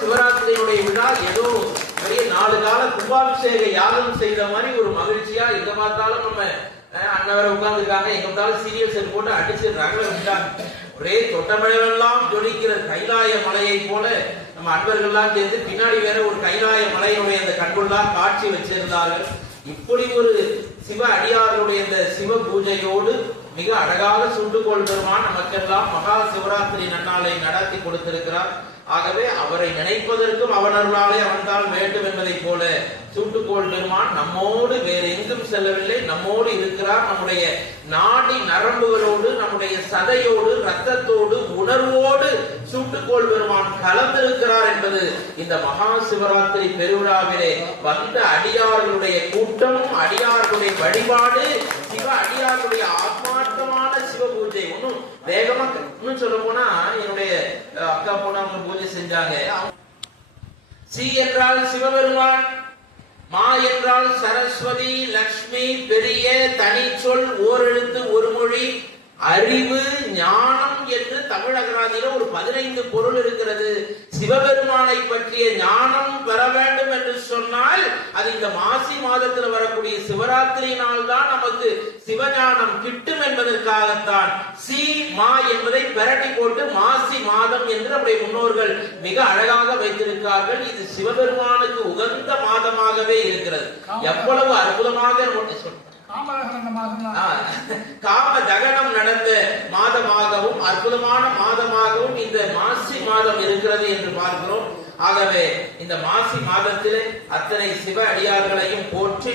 சிவராத்திரியுடைய விழா ஏதோ பெரிய 4 கால கும்பாபிஷேக யாகம் செய்த மாதிரி ஒரு மகிழ்ச்சியா எங்க பார்த்தாலும் நம்ம அண்ணவரை உட்கார்ந்து இருக்காங்க, எங்க பார்த்தாலும் சீரியல் செட் போட்டு அடிச்சிடுறாங்க. ஒரே தொட்டமழைவெல்லாம் ஜொலிக்கிற கைலாய மலையை போல நம்ம அன்பர்கள்லாம் சேர்ந்து பின்னாடி வேற ஒரு கைலாய மலையுடைய அந்த கண்கொள்ளா காட்சி வச்சிருந்தார்கள். இப்படி ஒரு சிவ அடியார்களுடைய இந்த சிவ பூஜையோடு மிக அழகாக சுண்டுகோள் பெருமான் நமக்கெல்லாம் மகா சிவராத்திரி நன்னாளை நடத்தி கொடுத்திருக்கிறார். ஆகவே அவரை நினைப்பதற்கும் அவனர்களாலே அவன்தான் வேண்டும் என்பதை போல சூட்டுக்கோள் பெருமான் நம்மோடு வேறு எங்கும் செல்லவில்லை, நம்மோடு இருக்கிறார். நம்முடைய நாடி நரம்புகளோடு, நம்முடைய சதையோடு, ரத்தத்தோடு, உணர்வோடு சூட்டுக்கோள் பெருமான் கலந்திருக்கிறார் என்பது இந்த மகா சிவராத்திரி பெருவிழாவிலே வந்த அடியார்களுடைய கூட்டம், அடியார்களுடைய வழிபாடு, சிவ அடியார்களுடைய ஆத்மார்த்தமான சிவ பூஜை. ஒன்னும் வேகமா இன்னும் சொல்ல போனா என்னுடைய அக்கா போன அவங்க பூஜை செஞ்சாங்க. சி என்றால் சிவபெருமான், மா என்றால் சரஸ்வதி, லக்ஷ்மி, பெரிய தனி சொல், ஓரெழுத்து ஒரு மொழி, அறிவு, ஞானம் என்று தமிழ் அகராதியில ஒரு 15 பொருள் இருக்கிறது. சிவபெருமானை பற்றிய ஞானம் பெற வேண்டும் என்று சொன்னால் அது இந்த மாசி மாதத்தில் வரக்கூடிய சிவராத்திரியினால் தான் நமக்கு சிவஞானம் கிட்டும் என்பதற்காகத்தான் சி மா என்பதை பிரட்டி போட்டு மாசி மாதம் என்று நம்முடைய முன்னோர்கள் மிக அழகாக வைத்திருக்கிறார்கள். இது சிவபெருமானுக்கு உகந்த மாதமாகவே இருக்கிறது. எவ்வளவு அற்புதமாக காம தகனம் நடந்த மாதமாகவும் அற்புதமான மாதமாகவும் இந்த மாசி மாதம் இருக்கிறது என்று பார்க்கிறோம். ஆகவே இந்த மாசி மாதத்திலே அத்தனை சிவ அடியார்களையும் போற்றி